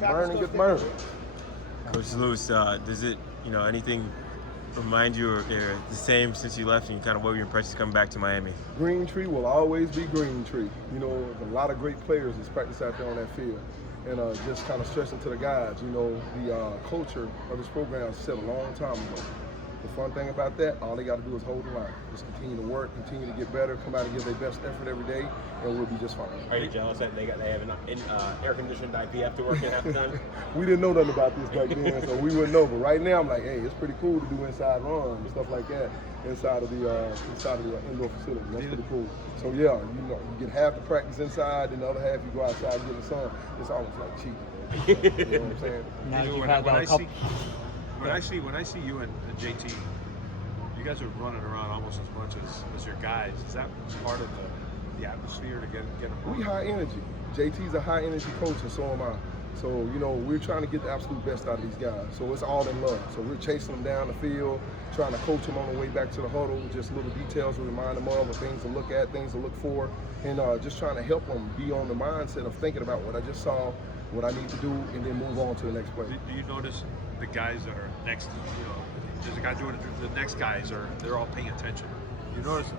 burn and get burned. Coach Lewis, does it, anything remind you or the same since you left, and kind of what were your impressions coming back to Miami? Green Tree will always be Green Tree. A lot of great players that's practice out there on that field. And just kind of stressing to the guys, the culture of this program was set a long time ago. The fun thing about that, all they got to do is hold the line. Just continue to work, continue to get better, come out and give their best effort every day, and we'll be just fine. Are you jealous that they have an air-conditioned IPF to work in half the time? We didn't know nothing about this back then, so we wouldn't know. But right now, I'm like, hey, it's pretty cool to do inside runs and stuff like that inside of the indoor facility. That's pretty cool. So yeah, you get half the practice inside, and the other half you go outside and get in the sun. It's almost like cheating. You know what I'm saying? When I see you and JT, you guys are running around almost as much as your guys. Is that part of the atmosphere to get them? We high energy. JT's a high energy coach, and so am I. So we're trying to get the absolute best out of these guys. So it's all in love. So we're chasing them down the field, trying to coach them on the way back to the huddle. Just little details to remind them of, things to look at, things to look for, and just trying to help them be on the mindset of thinking about what I just saw, what I need to do, and then move on to the next play. Do you notice the guys that are next, there's a guy doing it, the next guys they're all paying attention?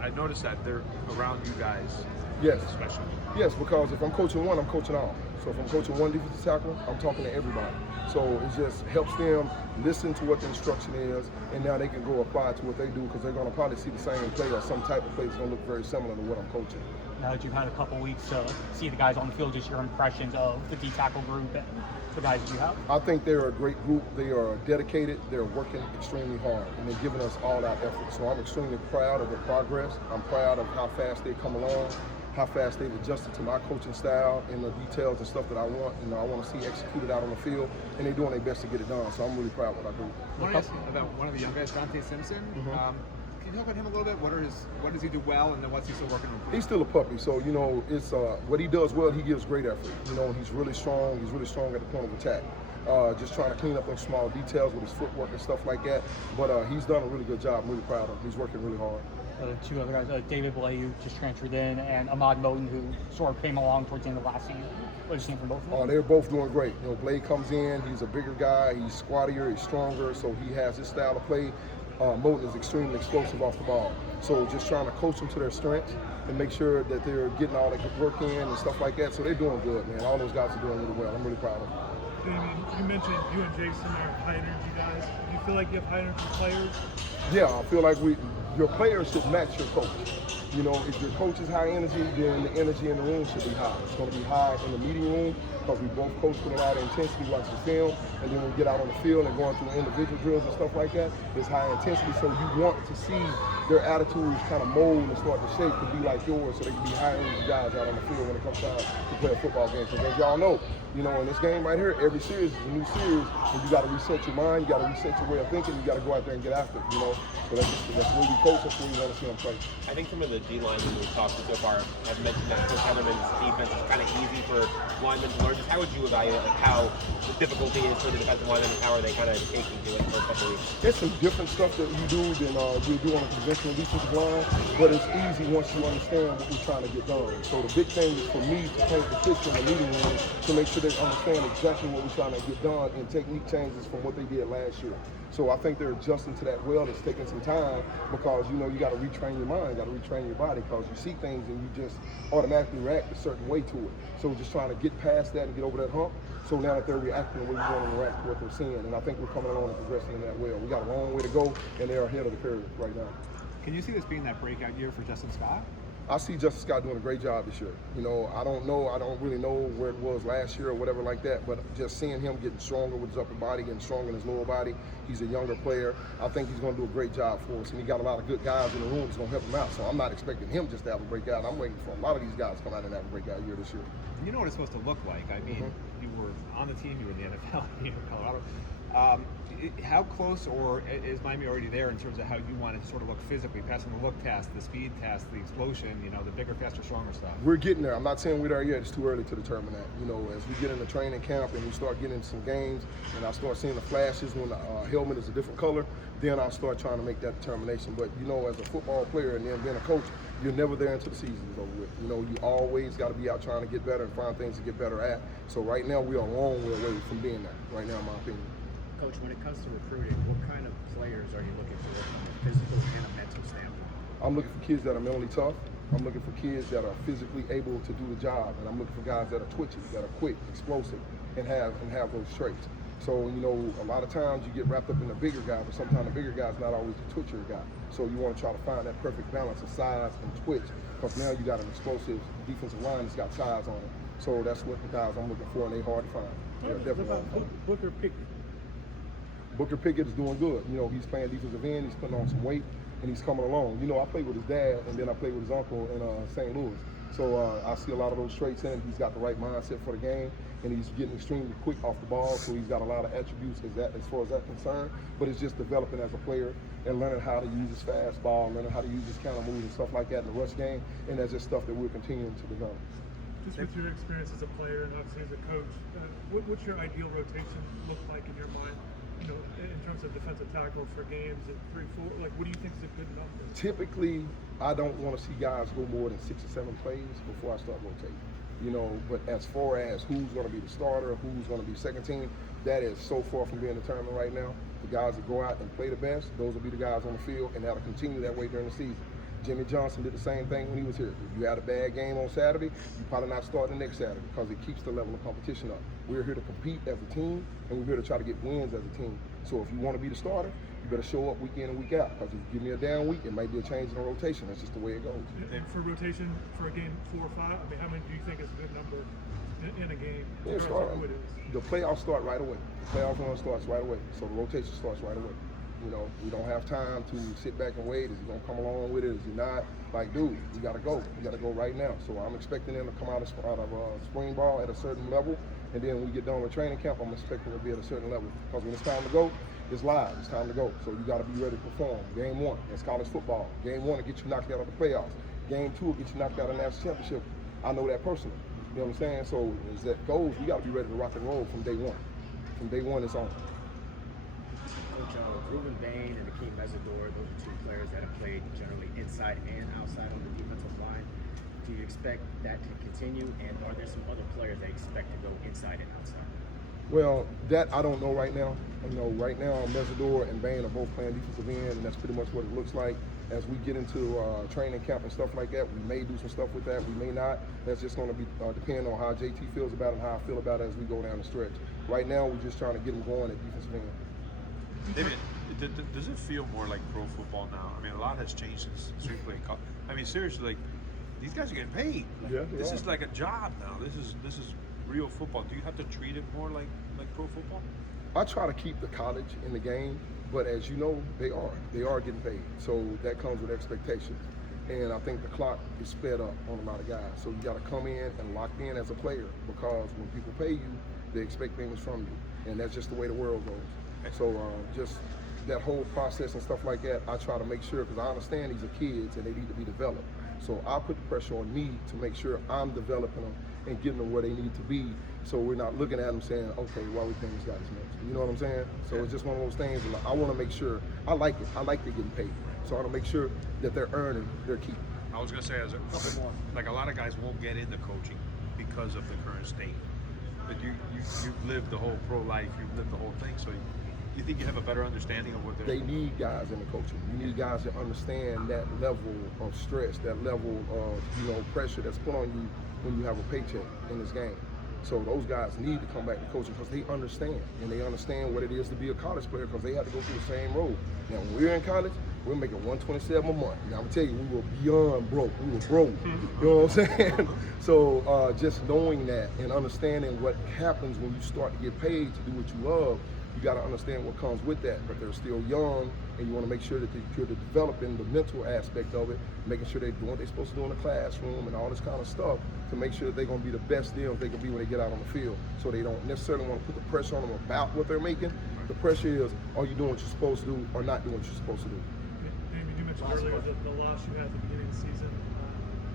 I noticed that they're around you guys. Yes. Especially. Yes, because if I'm coaching one, I'm coaching all. So if I'm coaching one defensive tackle, I'm talking to everybody. So it just helps them listen to what the instruction is, and now they can go apply to what they do, because they're going to probably see the same play or some type of play that's going to look very similar to what I'm coaching. Now that you've had a couple weeks to see the guys on the field, just your impressions of the D-tackle group and the guys that you have? I think they're a great group. They are dedicated. They're working extremely hard, and they're giving us all that effort. So I'm extremely proud of their progress. I'm proud of how fast they come along, how fast they've adjusted to my coaching style and the details and stuff that I want. I want to see executed out on the field, and they're doing their best to get it done. So I'm really proud of what I do. I want to ask you about one of the young guys, Dante Simpson. Can you talk about him a little bit? What does he do well, and then what's he still working on? He's still a puppy, so it's what he does well. He gives great effort. He's really strong. He's really strong at the point of attack. Just trying to clean up those small details with his footwork and stuff like that. But he's done a really good job. I'm really proud of him. He's working really hard. Two other guys, David Blay, who just transferred in, and Ahmad Moten, who sort of came along towards the end of last season. What have you seen from both of them? They're both doing great. Blay comes in. He's a bigger guy. He's squattier. He's stronger. So he has his style of play. Moten is extremely explosive off the ball. So just trying to coach them to their strengths and make sure that they're getting all their work in and stuff like that. So they're doing good, man. All those guys are doing really well. I'm really proud of them. Damione, you mentioned you and Jason are high energy guys. Do you feel like you have high energy players? Yeah, I feel like your players should match your coach. If your coach is high energy, then the energy in the room should be high. It's going to be high in the meeting room, because we both coach with a lot of intensity, watch the film, and then we get out on the field and going through individual drills and stuff like that. It's high intensity, so you want to see their attitudes kind of mold and start to shape to be like yours, so they can be high energy guys out on the field when it comes time to play a football game. Because as y'all know, in this game right here, every series is a new series, and you got to reset your mind, you got to reset your way of thinking, you got to go out there and get after it. So that's where we coach, that's where we want to see them play. I think some of the D linemen we've talked to so far have mentioned that Coach Hellerman's defense is kind of easy for linemen to learn. Just how would you evaluate how the difficulty is for the defensive linemen, and how are they kind of taking to it for a couple of weeks? There's some different stuff that you do than we do on a conventional defensive line, but it's easy once you understand what we're trying to get done. So the big thing is for me to paint the picture in the meeting room to make sure they understand exactly what we're trying to get done and technique changes from what they did last year. So I think they're adjusting to that well. It's taking some time, because you got to retrain your mind, got to retrain your body, because you see things and you just automatically react a certain way to it. So just trying to get past that and get over that hump. So now that they're reacting the way we want to react to what they're seeing, and I think we're coming along and progressing in that well. We got a long way to go, and they're ahead of the curve right now. Can you see this being that breakout year for Justin Scott? I see Justin Scott doing a great job this year. I don't really know where it was last year or whatever like that, but just seeing him getting stronger with his upper body, getting stronger in his lower body, he's a younger player. I think he's going to do a great job for us, and he got a lot of good guys in the room that's going to help him out. So I'm not expecting him just to have a breakout. I'm waiting for a lot of these guys to come out and have a breakout year this year. You know what it's supposed to look like. I mean, you were on the team, you were in the NFL, you were in Colorado. How close, or is Miami already there in terms of how you want it to sort of look physically, passing the look test, the speed test, the explosion, the bigger, faster, stronger stuff? We're getting there. I'm not saying we're there yet. It's too early to determine that. As we get into training camp and we start getting some games and I start seeing the flashes when the helmet is a different color, then I'll start trying to make that determination. But, as a football player and then being a coach, you're never there until the season's over with. You know, you always got to be out trying to get better and find things to get better at. So right now, we are a long way away from being that, right now, in my opinion. Coach, when it comes to recruiting, what kind of players are you looking for from a physical and a mental standpoint? I'm looking for kids that are mentally tough. I'm looking for kids that are physically able to do the job. And I'm looking for guys that are twitchy, that are quick, explosive, and have those traits. So, you know, a lot of times you get wrapped up in the bigger guy, but sometimes the bigger guy's not always the twitchier guy. So you want to try to find that perfect balance of size and twitch, because now you got an explosive defensive line that's got size on it. So that's what the guys I'm looking for, and they're hard to find. They're definitely hard to find. Booker Pickett. Booker Pickett is doing good. You know, he's playing defensive end, he's putting on some weight, and he's coming along. You know, I played with his dad, and then I played with his uncle in St. Louis. So I see a lot of those traits in him. He's got the right mindset for the game, and he's getting extremely quick off the ball, so he's got a lot of attributes as far as that's concerned. But it's just developing as a player and learning how to use his fastball, learning how to use his counter moves and stuff like that in the rush game, and that's just stuff that we're continuing to develop. Just with your experience as a player and obviously as a coach, what's your ideal rotation look like in your mind? You know, in terms of defensive tackle for games at 3-4, like what do you think is a good number? Typically, I don't want to see guys go more than 6 or 7 plays before I start rotating. You know, but as far as who's going to be the starter, who's going to be second team, that is so far from being determined right now. The guys that go out and play the best, those will be the guys on the field, and that'll continue that way during the season. Jimmy Johnson did the same thing when he was here. If you had a bad game on Saturday, you probably not starting the next Saturday, because it keeps the level of competition up. We're here to compete as a team, and we're here to try to get wins as a team. So if you want to be the starter, you better show up week in and week out, because if you give me a down week, it might be a change in the rotation. That's just the way it goes. And for rotation for a game 4 or 5, I mean, how many do you think is a good number in a game? The playoffs start right away. The playoff run starts right away. So the rotation starts right away. You know, we don't have time to sit back and wait. Is he going to come along with it? Is he not? Like, dude, we got to go. We got to go right now. So I'm expecting them to come out of spring ball at a certain level. And then when we get done with training camp, I'm expecting them to be at a certain level. Because when it's time to go, it's live. It's time to go. So you got to be ready to perform. Game 1, that's college football. Game 1 will get you knocked out of the playoffs. Game 2 will get you knocked out of the national championship. I know that personally. You know what I'm saying? So as that goes, we got to be ready to rock and roll from day 1. From day 1, it's on. Coach, Ruben Bain and Akeem Mesidor, those are 2 players that have played generally inside and outside on the defensive line. Do you expect that to continue, and are there some other players that expect to go inside and outside? Well, that I don't know right now. You know, right now, Mesidor and Bain are both playing defensive end, and that's pretty much what it looks like. As we get into training camp and stuff like that, we may do some stuff with that. We may not. That's just going to be depend on how JT feels about it and how I feel about it as we go down the stretch. Right now, we're just trying to get him going at defensive end. David, does it feel more like pro football now? I mean, a lot has changed since we played college. I mean, seriously, like these guys are getting paid. Like, yeah, this is like a job now. This is real football. Do you have to treat it more like pro football? I try to keep the college in the game, but as you know, they are getting paid. So that comes with expectations. And I think the clock is sped up on a lot of guys. So you got to come in and lock in as a player, because when people pay you, they expect things from you. And that's just the way the world goes. So just that whole process and stuff like that, I try to make sure, because I understand these are kids and they need to be developed. So I put the pressure on me to make sure I'm developing them and getting them where they need to be, so we're not looking at them saying, okay, why we paying this guy this much? You know what I'm saying? So it's just one of those things, and I want to make sure, I like it. I like they getting paid. So I want to make sure that they're earning their keep. I was gonna say, like a lot of guys won't get into coaching because of the current state. But you've lived the whole pro life, you've lived the whole thing, so you think you have a better understanding of what they need guys in the coaching. You need guys that understand that level of stress, that level of pressure that's put on you when you have a paycheck in this game. So those guys need to come back to coaching, because they understand, and they understand what it is to be a college player, because they had to go through the same road. Now when we were in college, we were making $127 a month. Now I'm gonna tell you, we were beyond broke. We were broke. You know what I'm saying? So just knowing that and understanding what happens when you start to get paid to do what you love, you got to understand what comes with that. But they're still young, and you want to make sure that you're developing the mental aspect of it, making sure they're doing what they're supposed to do in the classroom and all this kind of stuff, to make sure that they're going to be the best deals they can be when they get out on the field. So they don't necessarily want to put the pressure on them about what they're making. The pressure is, are you doing what you're supposed to do or not doing what you're supposed to do? Amy, you mentioned earlier the loss you had at the beginning of the season.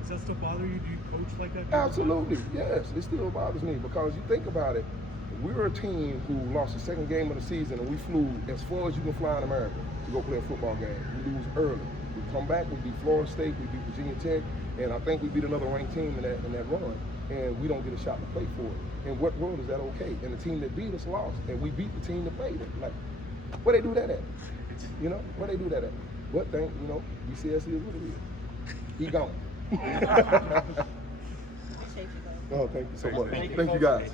Does that still bother you? Do you coach like that? Absolutely, yes. It still bothers me, because you think about it, we're a team who lost the second game of the season, and we flew as far as you can fly in America to go play a football game. We lose early. We come back, we beat Florida State, we beat Virginia Tech, and I think we beat another ranked team in that run, and we don't get a shot to play for it. In what world is that okay? And the team that beat us lost, and we beat the team that played it. Like, where they do that at? You know, where they do that at? But thank, you know, BCSC is what it is. He gone. Oh, thank you so much. Thank you guys.